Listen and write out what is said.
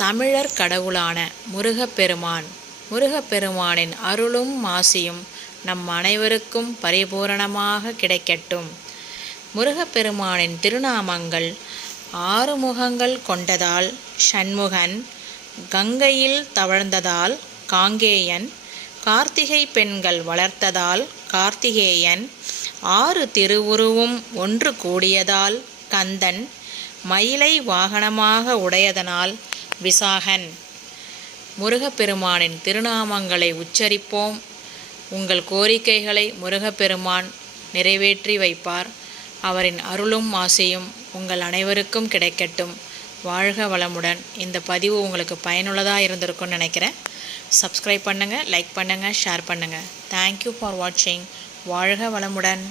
தமிழர் கடவுளான முருகப்பெருமானின் அருளும் ஆசியும் நம் அனைவருக்கும் பரிபூரணமாக கிடைக்கட்டும். முருகப்பெருமானின் திருநாமங்கள்: ஆறுமுகங்கள் கொண்டதால் ஷண்முகன், கங்கையில் தவழ்ந்ததால் காங்கேயன், கார்த்திகை பெண்கள் வளர்த்ததால் கார்த்திகேயன், 6 திருவுருவும் ஒன்று கூடியதால் கந்தன், மயிலை வாகனமாக உடையதனால் விசாகன். முருகப்பெருமானின் திருநாமங்களை உச்சரிப்போம். உங்கள் கோரிக்கைகளை முருகப்பெருமான் நிறைவேற்றி வைப்பார். அவரின் அருளும் ஆசையும் உங்கள் அனைவருக்கும் கிடைக்கட்டும். வாழ்க வளமுடன். இந்த பதிவு உங்களுக்கு பயனுள்ளதாக இருந்திருக்கும்னு நினைக்கிறேன். சப்ஸ்கிரைப் பண்ணுங்கள், லைக் பண்ணுங்கள், ஷேர் பண்ணுங்கள். தேங்க்யூ ஃபார் வாட்சிங். வாழ்க வளமுடன்.